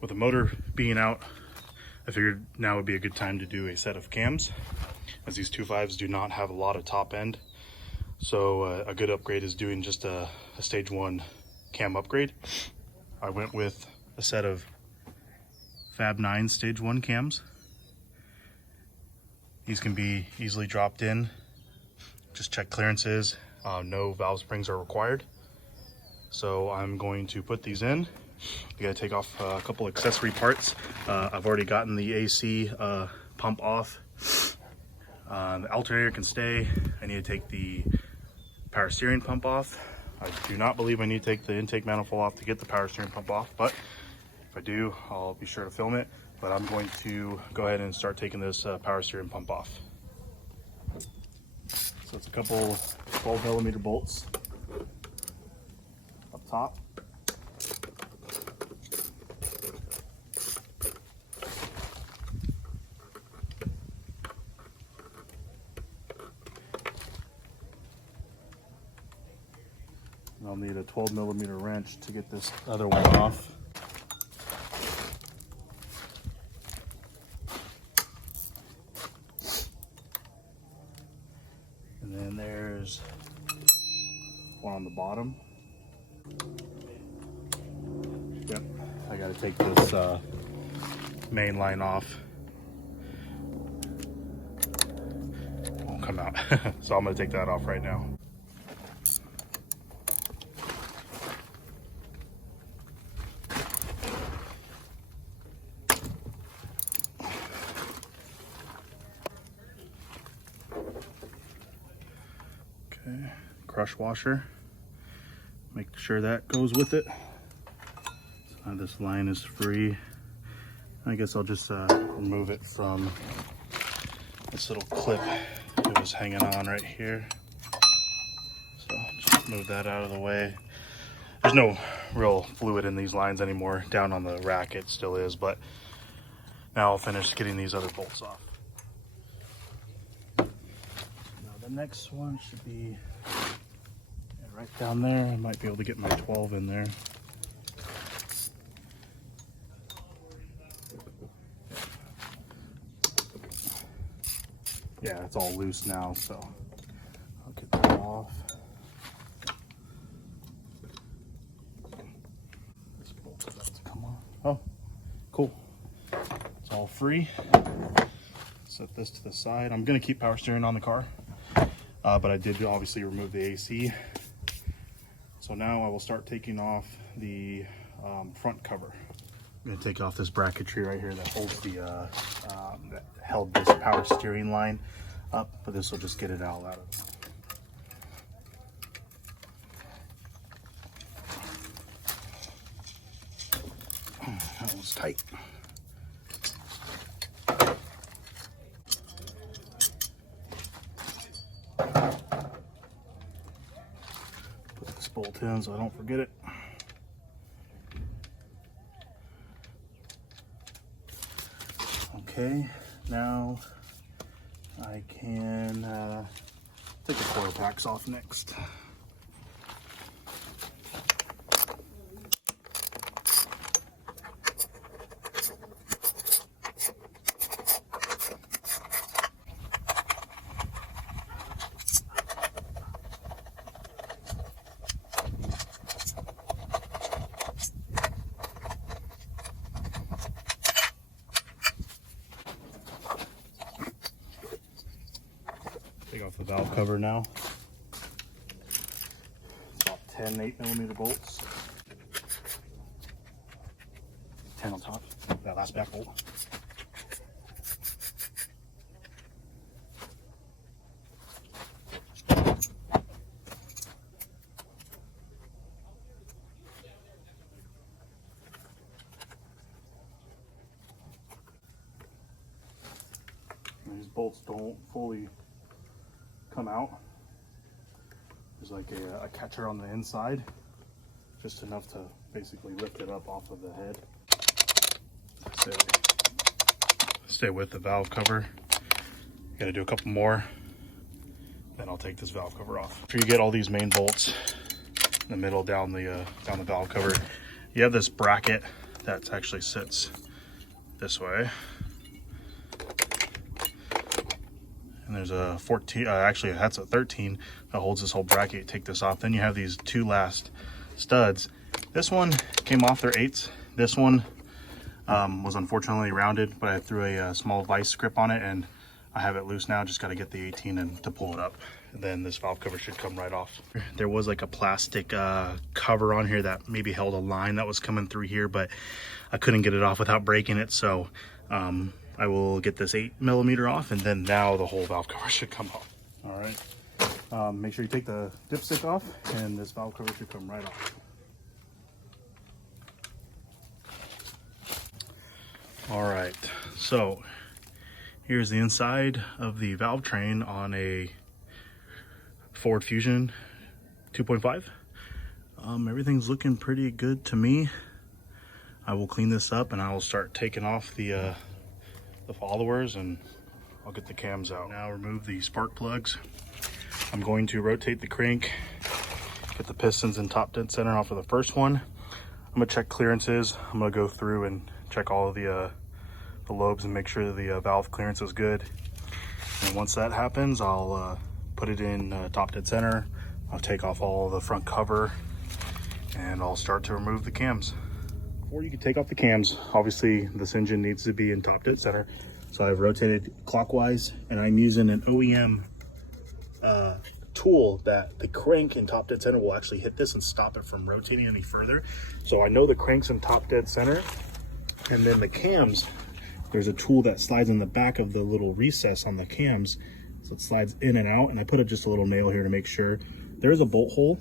With the motor being out, I figured now would be a good time to do a set of cams, as these 2.5s do not have a lot of top end. So a good upgrade is doing just a stage 1 cam upgrade. I went with a set of Fab9 stage 1 cams. These can be easily dropped in. Just check clearances. No valve springs are required. So I'm going to put these in. You gotta take off a couple accessory parts. I've already gotten the AC pump off. The alternator can stay. I need to take the power steering pump off. I do not believe I need to take the intake manifold off to get the power steering pump off, but if I do, I'll be sure to film it. But I'm going to go ahead and start taking this power steering pump off. So it's a couple 12mm bolts up top. I'll need a 12mm wrench to get this other one off. And then there's one on the bottom. Yep, I gotta take this main line off. Won't come out. So I'm gonna take that off right now. Okay, crush washer. Make sure that goes with it. So this line is free. I guess I'll just remove it from this little clip it was hanging on right here. So just move that out of the way. There's no real fluid in these lines anymore. Down on the rack it still is, but now I'll finish getting these other bolts off. The next one should be right down there. I might be able to get my 12 in there. Yeah, it's all loose now, so I'll get that off. This bolt's about to come off. Oh, cool. It's all free. Set this to the side. I'm gonna keep power steering on the car. But I did obviously remove the AC. So now I will start taking off the front cover. I'm gonna take off this bracketry right here that holds the, that held this power steering line up, but this will just get it all out of it. That was tight. Bolt in so I don't forget it. Okay, now I can take the coil packs off next. Take off the valve cover now. About 10 8mm bolts. 10 on top. That last back bolt. These bolts don't fully come out. There's like a catcher on the inside, just enough to basically lift it up off of the head. Stay with the valve cover. Gotta do a couple more, then I'll take this valve cover off. After you get all these main bolts in the middle down the valve cover, you have this bracket that actually sits this way. And there's a 14, actually that's a 13 that holds this whole bracket. Take this off. Then you have these two last studs. This one came off their 8s. This one was unfortunately rounded, but I threw a small vice grip on it and I have it loose now. Just got to get the 18 and to pull it up. And then this valve cover should come right off. There was like a plastic cover on here that maybe held a line that was coming through here, but I couldn't get it off without breaking it. So I will get this 8mm off, and then now the whole valve cover should come off. All right. Make sure you take the dipstick off, and this valve cover should come right off. All right, so here's the inside of the valve train on a Ford Fusion 2.5. Everything's looking pretty good to me. I will clean this up and I will start taking off the followers, and I'll get the cams out. Now remove the spark plugs. I'm going to rotate the crank, get the pistons in top dead center off of the first one. I'm gonna check clearances. I'm gonna go through and check all of the lobes and make sure that the valve clearance is good. And once that happens, I'll put it in top dead center. I'll take off all the front cover and I'll start to remove the cams. Before you can take off the cams, obviously this engine needs to be in top dead center. So I've rotated clockwise, and I'm using an OEM tool that the crank in top dead center will actually hit this and stop it from rotating any further. So I know the crank's in top dead center, and then the cams, there's a tool that slides in the back of the little recess on the cams. So it slides in and out, and I put just a little nail here to make sure. There is a bolt hole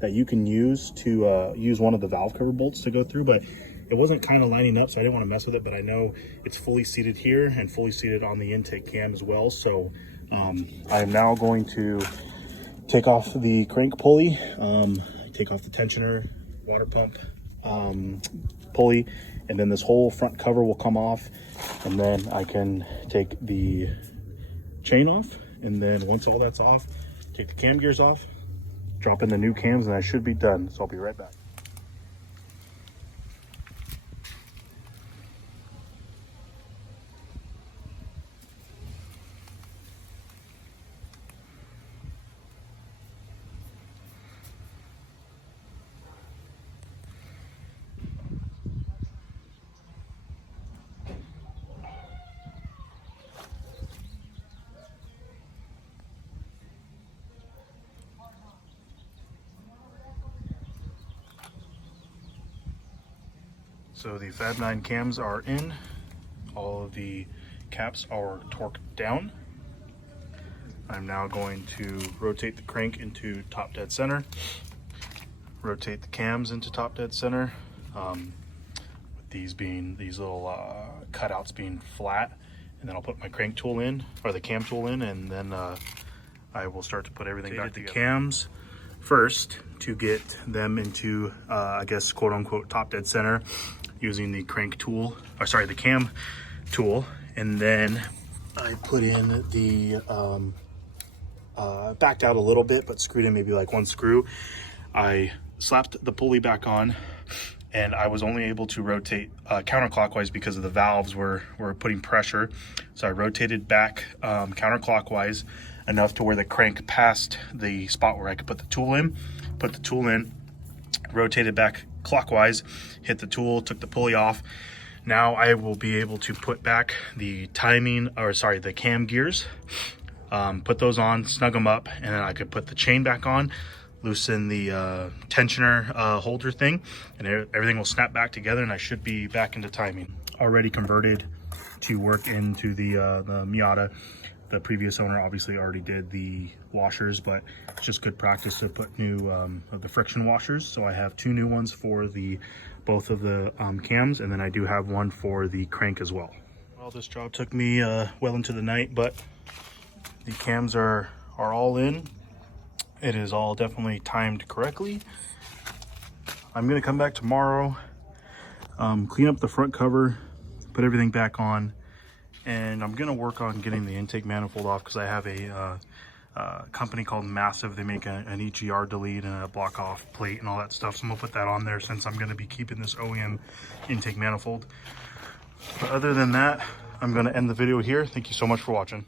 that you can use to use one of the valve cover bolts to go through, but it wasn't kind of lining up, so I didn't want to mess with it. But I know it's fully seated here and fully seated on the intake cam as well. So I am now going to take off the crank pulley, take off the tensioner, water pump pulley, and then this whole front cover will come off, and then I can take the chain off. And then once all that's off, take the cam gears off, drop in the new cams, and I should be done. So I'll be right back. So the Fab9 cams are in. All of the caps are torqued down. I'm now going to rotate the crank into top dead center, rotate the cams into top dead center, with these little cutouts being flat, and then I'll put my crank tool in, or the cam tool in, and then I will start to put everything back together. The cams first to get them into, I guess, quote unquote, top dead center, using the crank tool, or sorry, the cam tool. And then I put in the, backed out a little bit, but screwed in maybe like one screw. I slapped the pulley back on, and I was only able to rotate counterclockwise because of the valves were putting pressure. So I rotated back counterclockwise enough to where the crank passed the spot where I could put the tool in, rotated back clockwise, hit the tool, took the pulley off. Now I will be able to put back the the cam gears, put those on, snug them up, and then I could put the chain back on, loosen the tensioner holder thing, and everything will snap back together, and I should be back into timing. Already converted to work into the Miata. The previous owner obviously already did the washers, but it's just good practice to put new of the friction washers. So I have two new ones for both of the cams, and then I do have one for the crank as well. Well, this job took me well into the night, but the cams are all in. It is all definitely timed correctly. I'm gonna come back tomorrow, clean up the front cover, put everything back on, and I'm gonna work on getting the intake manifold off, because I have a company called Massive. They make an EGR delete and a block off plate and all that stuff. So I'm gonna put that on there since I'm gonna be keeping this OEM intake manifold. But other than that, I'm gonna end the video here. Thank you so much for watching.